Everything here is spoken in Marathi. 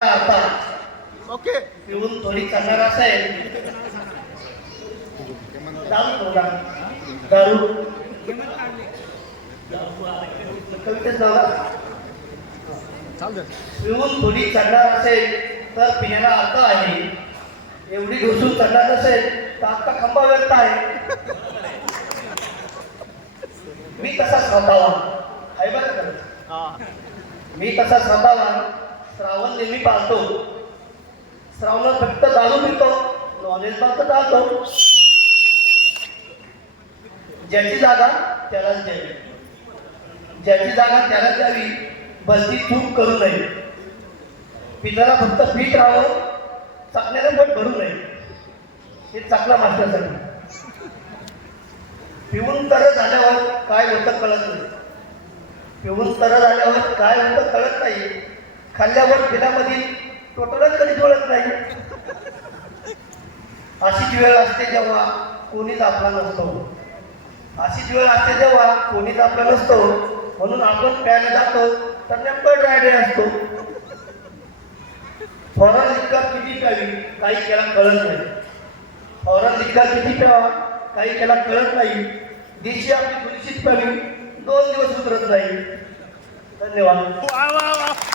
आता ओके. पिऊन थोडी करणार असेल. दारू. पिऊन थोडी चढणार असेल तर पिण्याला अर्थ आहे. एवढी घुसून चढणार नसेल तर आता खंबा व्यर्थ आहे. मी तसा स्वतःवा आहे बरं का? मी तसा स्वतःवा श्रावण नेहमी पाळतो श्रावणात फक्त दारू पितो नॉलेज मात्र टाळतो ज्याची जागा त्यालाच द्यावी. ज्याची जागा त्याला द्यावी बलती चूक करू नये. पिताला फक्त पीठ राहावं चाकण्याला पण भरू नये. हे चाकला मास्टरसाठी पिऊन तर झाल्यावर काय होतं कळत नाही. पिऊन तर झाल्यावर काय होतं कळत नाही. खाल्ल्यावर पिण्यामधील टोटलच कधी जोडत नाही. अशीच वेळ असते जेव्हा कोणीच आपला नसतो. अशीच वेळ असते जेव्हा कोणीच आपला नसतो. म्हणून आपण प्यायला जातो तर नेमकं ड्रायडे असतो. फॉरन इतका किती प्यावी काही केला कळत नाही. फॉरन लिक्कर किती प्यावा काही केला कळत नाही. दिशी आपली थोडीशीच प्यावी दोन दिवस उतरत नाही. धन्यवाद. वा वा वा.